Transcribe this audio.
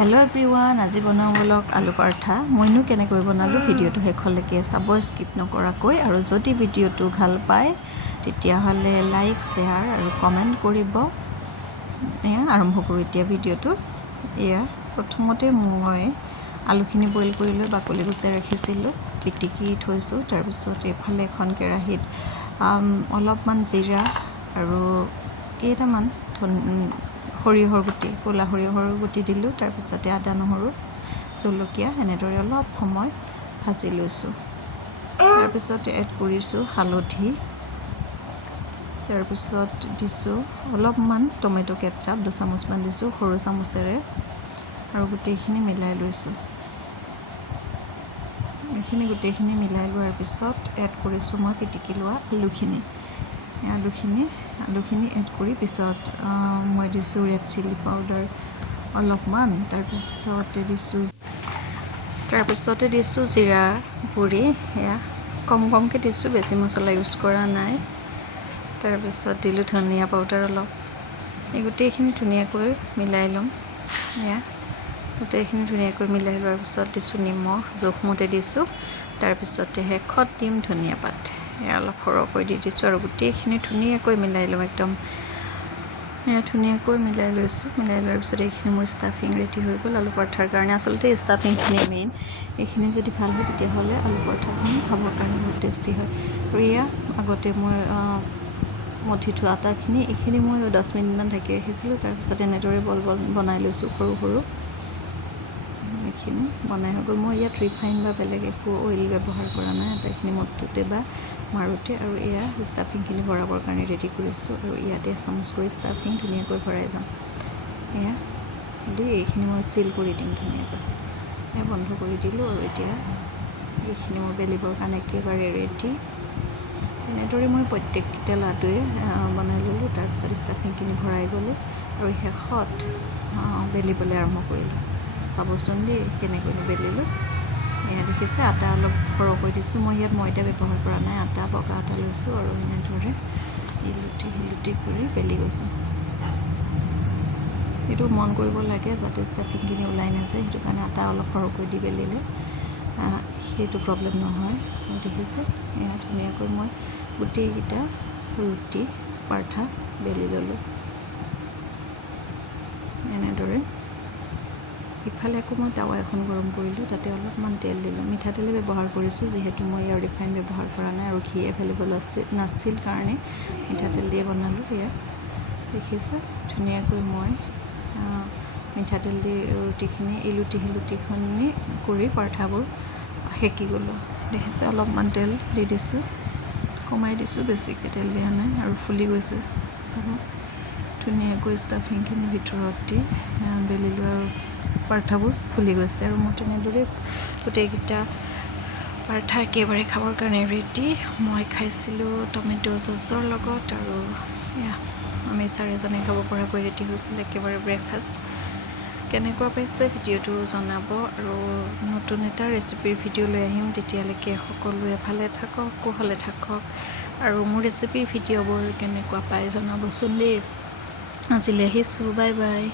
Hello everyone, আজি বনাও বলক আলু পৰঠা মইনো কেনেকৈ বনালো ভিডিওটো শেষলৈকে চাব স্কিপ নকৰাকৈ আৰু যদি ভিডিওটো ভাল পায় তেতিয়া হলে লাইক শেয়াৰ আৰু কমেন্ট কৰিব এয়া আৰম্ভ কৰো এতিয়া ভিডিওটো এয়া প্ৰথমতে মই আলুখিনি বইল কৰি লৈ বাকলি গুচাই ৰাখিছিলো পিটিকি থৈছো তাৰ পিছত এফালে এখন কেৰাহীত অলপমান জিৰা আৰু কেইটামান সৰিয়হৰ গুটি কোলা সৰিয়হৰ গুটি দিলো তাৰ পিছতে আদা নহৰু জলকীয়া এনেদৰে অলপ সময় ভাজি লৈছো তাৰ পিছতে এড কৰিছো হালধি তাৰ পিছত দিছো অলপমান টমেটো কেচাপ 2 চামুচমান দিছো সৰু চামুচেৰে আৰু গোটেইখিনি মিলাই লৈছো এইখিনি গোটেইখিনি মিলাই লোৱাৰ পিছত এড কৰিছো মই পিটিকি লোৱা আলুখিনি এড কৰি পিছত মই দিছো ৰেড চিলি পাউডাৰ অলপমান তাৰ পিছতে দিছো জিৰা গুৰি এয়া কমকে দিছো বেছি মছলা ইউজ কৰা নাই তাৰ পিছত দিলো ধনিয়া পাউডাৰ অলপ এই গোটেইখিনি ধুনীয়াকৈ মিলাই লম এয়া গোটেইখিনি ধুনীয়াকৈ মিলাই লোৱাৰ পিছত দিছো নিমখ জোখমতে দিছো তাৰ পিছতে শেষত দিম ধনিয়া পাত অলপ সৰহকৈ দি দিছো আৰু গোটেইখিনি ধুনীয়াকৈ মিলাই লম একদম ধুনীয়াকৈ মিলাই লৈছো মিলাই লোৱাৰ পিছত এইখিনি মোৰ ষ্টাফিং ৰেডি হৈ গ'ল আলু পৰঠাৰ কাৰণে আচলতে ষ্টাফিংখিনি মেইন এইখিনি যদি ভাল হয় তেতিয়া হলে আলু পৰঠাখিনি খাবৰ কাৰণে বহুত টেষ্টি হয় আৰু এয়া আগতে মই মঠি থোৱা আটাখিনি এইখিনি মই 10 মিনিটমান ঢাকি ৰাখিছিলো তাৰ পিছত এনেদৰে বল বনাই লৈছো সৰু সৰু এইখিনি বনাই হৈ গ'ল মই ইয়াত ৰিফাইন বা বেলেগ একো অইল ব্যৱহাৰ কৰা নাই আটাখিনি মঠোতে বা মাৰোতে আৰু এয়া ষ্টাফিংখিনি ভৰাবৰ কাৰণে ৰেডি কৰিছো আৰু ইয়াতে চামুচ কৰি ষ্টাফিং ধুনীয়াকৈ ভৰাই যাম এয়া এইখিনি মই সিল কৰি দিম ধুনীয়াকৈ বন্ধ কৰি দিলো আৰু এতিয়া এইখিনি মই বেলিবৰ কাৰণে একেবাৰে ৰেডি এনেদৰে মই প্ৰত্যেকটা লাডুৱে বনাই ললো তাৰ পিছত ষ্টাফিংখিনি ভৰাই গলো আৰু শেষত বেলিবলৈ আৰম্ভ কৰিলো চাবচোন দেই কেনেকৈ বেলিলো এয়া দেখিছে আটা অলপ সৰহকৈ দিছো মই ইয়াত ময়দা ব্যৱহাৰ কৰা নাই আটা বগা আটা লৈছো আৰু এনেদৰে হিলুটি কৰি বেলি গৈছো এইটো মন কৰিব লাগে যাতে ষ্টাফিংখিনি ওলাই নাযায় সেইটো কাৰণে আটা অলপ সৰহকৈ দি বেলিলে সেইটো প্ৰব্লেম নহয় দেখিছে এয়া ধুনীয়াকৈ মই গোটেইকেইটা ৰুটি পৰঠা বেলি ললো এনেদৰে ইফালে আকৌ মই তাৱা এখন গৰম কৰিলো তাতে অলপমান তেল দিলো মিঠাতেল ব্যৱহাৰ কৰিছো যেহেতু মই ইয়াৰ ৰিফাইন ব্যৱহাৰ কৰা নাই আৰু ঘি এভেইলেবল নাছিল কাৰণে মিঠাতেল দিয়ে বনালো এয়া দেখিছে ধুনীয়াকৈ মই মিঠাতেল দি ৰুটিখিনি হিলুটিখিনি কৰি পৰঠাবোৰ হেকি গলো দেখিছে অলপমান তেল দি দিছো কমাই দিছো বেছিকৈ তেল দিয়া নাই আৰু ফুলি গৈছে চাব ধুনীয়াকৈ ষ্টাফিংখিনি ভিতৰত দি বেলিলো আৰু পৰঠাবোৰ ফুলি গৈছে আৰু মই তেনেদৰে গোটেইকেইটা পৰঠা একেবাৰে খাবৰ কাৰণে ৰেডি মই খাইছিলোঁ টমেটো চচৰ লগত আৰু আমি 4জনে খাব পৰাকৈ ৰেডি হৈ গ'ল একেবাৰে ব্ৰেকফাষ্ট কেনেকুৱা পাইছে ভিডিওটো জনাব আৰু নতুন এটা ৰেচিপিৰ ভিডিও লৈ আহিম তেতিয়ালৈকে সকলোৱে ভালে থাকক কুশলে থাকক আৰু মোৰ ৰেচিপিৰ ভিডিওবোৰ কেনেকুৱা পায় জনাবচোন দেই আজিলৈ আহিছোঁ বাই বাই